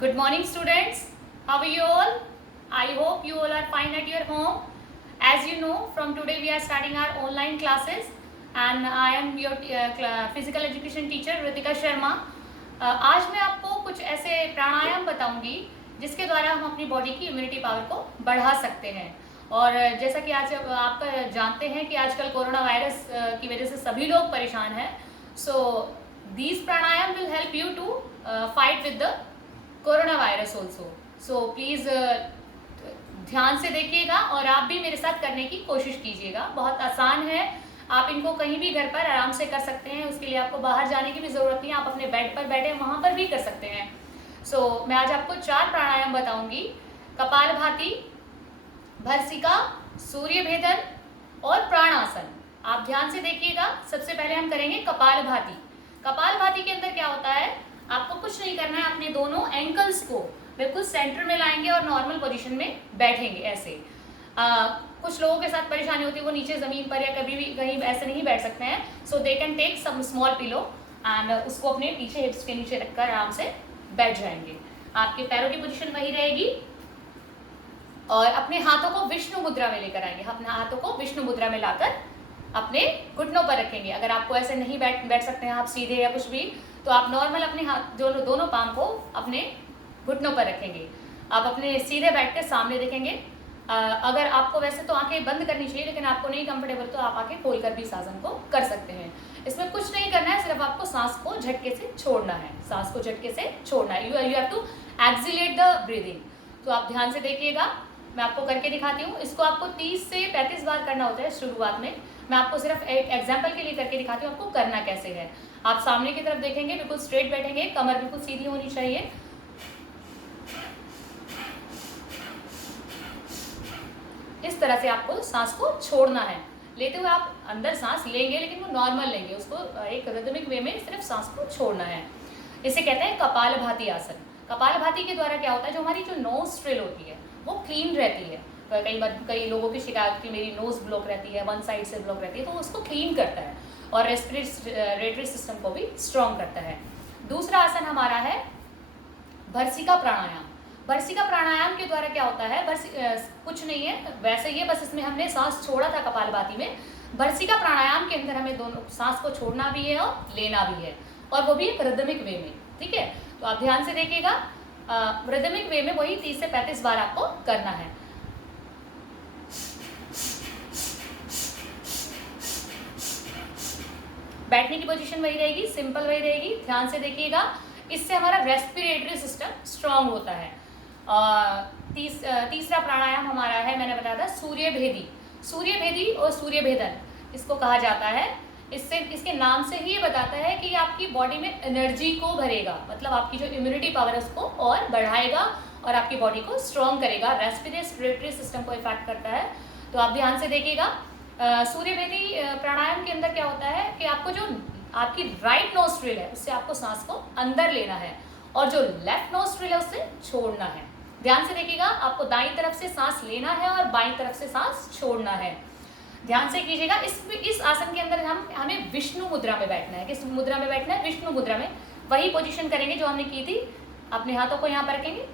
Good morning, students. How are you all? I hope you all are fine at your home. As you know, from today we are starting our online classes, and I am your physical education teacher Ritika Sharma. आज मैं आपको कुछ ऐसे प्राणायाम बताऊंगी जिसके द्वारा हम अपनी बॉडी की इम्यूनिटी पावर को बढ़ा सकते हैं। और जैसा कि आज आप जानते हैं कि आजकल कोरोना वायरस की वजह से सभी लोग परेशान हैं, so these pranayama will help you to fight with the corona virus also. So please ध्यान से देखिएगा और आप भी मेरे साथ करने की कोशिश कीजिएगा। बहुत आसान है, आप इनको कहीं भी घर पर आराम से कर सकते हैं। उसके लिए आपको बाहर जाने की भी ज़रूरत नहीं है, आप अपने बेड पर बैठे वहाँ पर भी कर सकते हैं। सो मैं आज आपको 4 प्राणायाम बताऊंगी: कपालभाति, भर्सिका, सूर्य भेदन और प्राणासन। आप ध्यान से देखिएगा। सबसे पहले हम करेंगे कपालभाति। कपालभाति के अंदर क्या होता है, आपको कुछ नहीं करना है, अपने दोनों एंकल्स को बिल्कुल सेंटर में लाएंगे और नॉर्मल पोजीशन में बैठेंगे ऐसे। कुछ लोगों के साथ परेशानी होती है, वो नीचे ज़मीन पर या कभी भी कहीं ऐसे नहीं बैठ सकते हैं। So they can take some small pillow and उसको अपने पीछे हिप्स के नीचे रखकर आराम से बैठ जाएंगे। आपके पैरों की पोजीशन वही रहेगी और अपने हाथों को विष्णु मुद्रा में लेकर आएंगे। अपने हाथों को विष्णु मुद्रा में लाकर अपने घुटनों पर रखेंगे। अगर आपको ऐसे नहीं बैठ सकते हैं आप सीधे या कुछ भी, तो आप नॉर्मल अपने हाथ दोनों पाम को अपने घुटनों पर रखेंगे। आप अपने सीधे बैठकर सामने देखेंगे। अगर आपको वैसे तो आंखें बंद करनी चाहिए, लेकिन आपको नहीं कंफर्टेबल तो आप आंखें खोलकर भी इस आसन को कर सकते हैं। इसमें कुछ नहीं करना है, सिर्फ आपको सांस को झटके से छोड़ना है। सांस को झटके से छोड़ना है। You have to exhalate the breathing. तो आप ध्यान से देखिएगा, मैं आपको करके दिखाती हूँ। इसको आपको 30 से 35 बार करना होता है शुरुआत में। मैं आपको सिर्फ एक एग्जाम्पल के लिए करके दिखाती हूँ आपको करना कैसे है। आप सामने की तरफ देखेंगे, बिल्कुल स्ट्रेट बैठेंगे, कमर बिल्कुल सीधी होनी चाहिए। इस तरह से आपको सांस को छोड़ना है। लेते हुए आप अंदर सांस लेंगे, लेकिन वो नॉर्मल लेंगे, उसको एक रिदमिक वे में सिर्फ सांस को छोड़ना है। इसे कहते हैं कपालभाति आसन। कपालभाति के द्वारा क्या होता है, जो हमारी जो नोस्ट्रिल होती है वो क्लीन रहती है। कई लोगों की शिकायत की मेरी नोज ब्लॉक रहती है, वन साइड से ब्लॉक रहती है, तो उसको क्लीन करता है और रेस्पिरेटरी सिस्टम को भी स्ट्रॉन्ग करता है। दूसरा आसन हमारा है भर्सिका प्राणायाम। भर्सिका प्राणायाम के द्वारा क्या होता है, कुछ नहीं है वैसे ही है, बस इसमें हमने सांस छोड़ा था कपालभाति में। भर्सिका प्राणायाम के अंदर हमें दोनों सांस को छोड़ना भी है और लेना भी है, और वो भी एक रिदमिक वे में। ठीक है, तो आप ध्यान से देखिएगा। रिदमिक वे में वही 30 से 35 बार आपको करना है। बैठने की पोजीशन वही रहेगी, सिंपल वही रहेगी। ध्यान से देखिएगा। इससे हमारा रेस्पिरेटरी सिस्टम स्ट्रांग होता है। तीसरा प्राणायाम हमारा है, मैंने बताया था, सूर्यभेदी। सूर्यभेदी और सूर्यभेदन इसको कहा जाता है। इसके नाम से ही ये बताता है कि आपकी बॉडी में एनर्जी को भरेगा, मतलब आपकी जो इम्यूनिटी पावर है उसको और बढ़ाएगा और आपकी बॉडी को स्ट्रॉन्ग करेगा। रेस्पिरेटरी सिस्टम को इफेक्ट करता है। तो आप ध्यान से देखिएगा। सूर्यभेदी प्राणायाम के अंदर क्या होता है कि आपको जो आपकी राइट नोस्ट्रिल है उससे आपको सांस को अंदर लेना है और जो लेफ्ट नोस्ट्रिल है उससे छोड़ना है। ध्यान से देखिएगा, आपको दाईं तरफ से सांस लेना है और बाईं तरफ से सांस छोड़ना है। ध्यान से कीजिएगा। इस आसन के अंदर हमें विष्णु मुद्रा में बैठना है। किस मुद्रा में बैठना है? विष्णु मुद्रा में। वही पोजीशन करेंगे जो हमने की थी। अपने हाथों को यहाँ पर रखेंगे।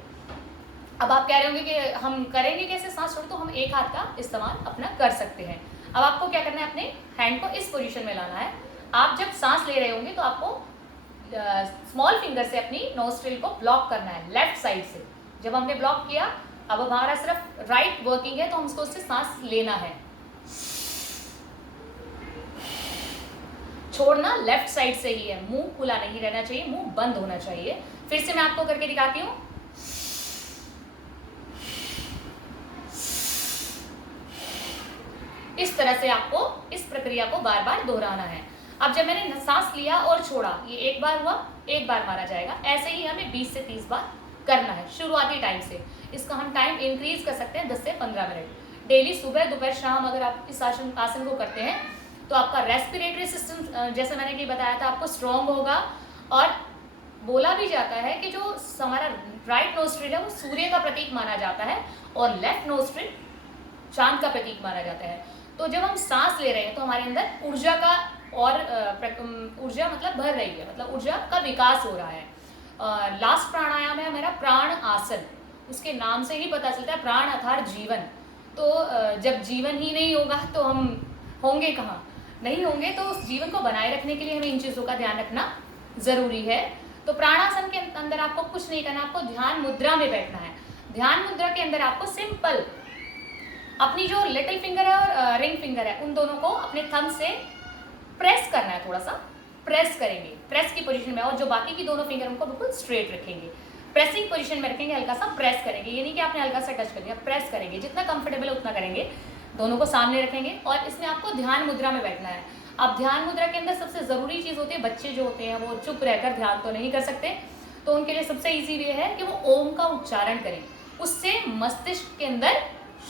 अब आप कह रहे होंगे कि हम करेंगे कैसे सांस छोड़, तो हम एक हाथ का इस्तेमाल अपना कर सकते हैं। अब आपको क्या करना है, अपने हैंड को इस पोजीशन में लाना है। आप जब सांस ले रहे होंगे तो आपको स्मॉल फिंगर से अपनी नोस्ट्रिल को ब्लॉक करना है लेफ्ट साइड से। जब हमने ब्लॉक किया, अब हमारा सिर्फ राइट वर्किंग है, तो हमको उससे सांस लेना है। छोड़ना लेफ्ट साइड से ही है। मुंह खुला नहीं रहना चाहिए, मुंह बंद होना चाहिए। फिर से मैं आपको करके दिखाती हूँ। इस तरह से आपको इस प्रक्रिया को बार बार दोहराना है। अब जब मैंने सांस लिया और छोड़ा, ये एक बार हुआ, एक बार मारा जाएगा। ऐसे ही हमें 20 से 30 बार करना है शुरुआती टाइम से। इसका हम टाइम इंक्रीज कर सकते हैं 10 से 15 मिनट डेली। सुबह दोपहर शाम अगर आप इस आसन को करते हैं तो आपका रेस्पिरेटरी सिस्टम, जैसे मैंने कि बताया था, आपको स्ट्रॉन्ग होगा। और बोला भी जाता है कि जो हमारा राइट नोस्ट्रिल है वो सूर्य का प्रतीक माना जाता है और लेफ्ट नोस्ट्रिल चांद का प्रतीक माना जाता है। तो जब हम सांस ले रहे हैं तो हमारे अंदर ऊर्जा का और ऊर्जा मतलब भर रही है, मतलब ऊर्जा का विकास हो रहा है। लास्ट प्राणायाम है है हमारा प्राण आसन। उसके नाम से ही पता चलता है, प्राण अर्थात जीवन। तो जब जीवन ही नहीं होगा तो हम होंगे कहाँ, नहीं होंगे। तो उस जीवन को बनाए रखने के लिए हमें इन चीज़ों का ध्यान रखना ज़रूरी है। तो प्राणासन के अंदर आपको कुछ नहीं करना, आपको ध्यान मुद्रा में बैठना है। ध्यान मुद्रा के अंदर आपको सिंपल अपनी जो लिटिल फिंगर है और रिंग फिंगर है उन दोनों को अपने थंब से प्रेस करना है, थोड़ा सा प्रेस करेंगे, प्रेस की पोजीशन में। और जो बाकी की दोनों फिंगर उनको बिल्कुल स्ट्रेट रखेंगे, प्रेसिंग पोजीशन में रखेंगे, हल्का सा प्रेस करेंगे। ये नहीं कि आपने हल्का सा टच कर लिया, प्रेस करेंगे, जितना कंफर्टेबल है उतना करेंगे। दोनों को सामने रखेंगे और इसमें आपको ध्यान मुद्रा में बैठना है। अब ध्यान मुद्रा के अंदर सबसे ज़रूरी चीज़ होती है, बच्चे जो होते हैं वो चुप रहकर ध्यान तो नहीं कर सकते, तो उनके लिए सबसे ईजी वे है कि वो ओम का उच्चारण करें। उससे मस्तिष्क के अंदर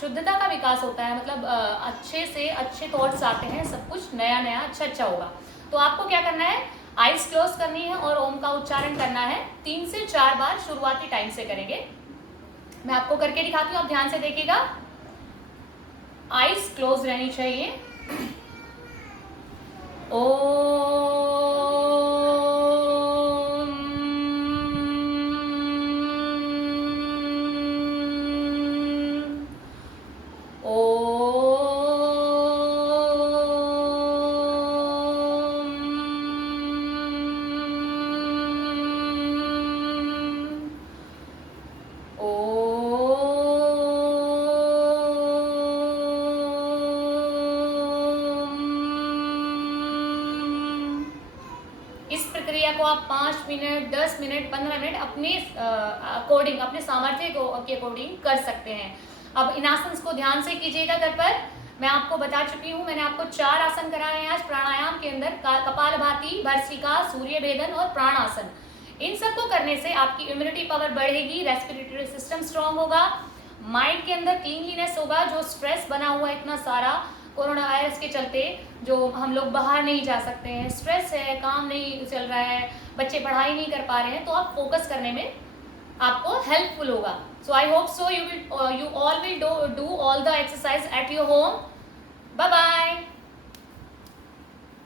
शुद्धता का विकास होता है, मतलब अच्छे से अच्छे थॉट्स आते हैं, सब कुछ नया नया अच्छा होगा। तो आपको क्या करना है, आइज क्लोज करनी है और ओम का उच्चारण करना है 3 से 4 बार शुरुआती टाइम से करेंगे। मैं आपको करके दिखाती हूँ, आप ध्यान से देखिएगा। आइज क्लोज रहनी चाहिए। इस प्रक्रिया को आप 5 मिनट, 10 मिनट, 15 मिनट अपने अकॉर्डिंग, अपने सामर्थ्य के अकॉर्डिंग कर सकते हैं। अब इन आसन को ध्यान से कीजिएगा घर पर। मैं आपको बता चुकी हूँ, मैंने आपको 4 आसन कराए हैं आज प्राणायाम के अंदर, कपालभाति, भर्त्सिका, सूर्य भेदन और प्राण आसन। इन सबको करने से आपकी इम्यूनिटी पावर बढ़ेगी, रेस्पिरेटरी सिस्टम स्ट्रांग होगा, माइंड के अंदर क्लीनलीनेस होगा। जो स्ट्रेस बना हुआ है इतना सारा कोरोना वायरस के चलते, जो हम लोग बाहर नहीं जा सकते हैं, स्ट्रेस है, काम नहीं चल रहा है, बच्चे पढ़ाई नहीं कर पा रहे हैं, तो आप फोकस करने में आपको हेल्पफुल होगा। So I hope so you all will do all the exercise at your home. Bye bye.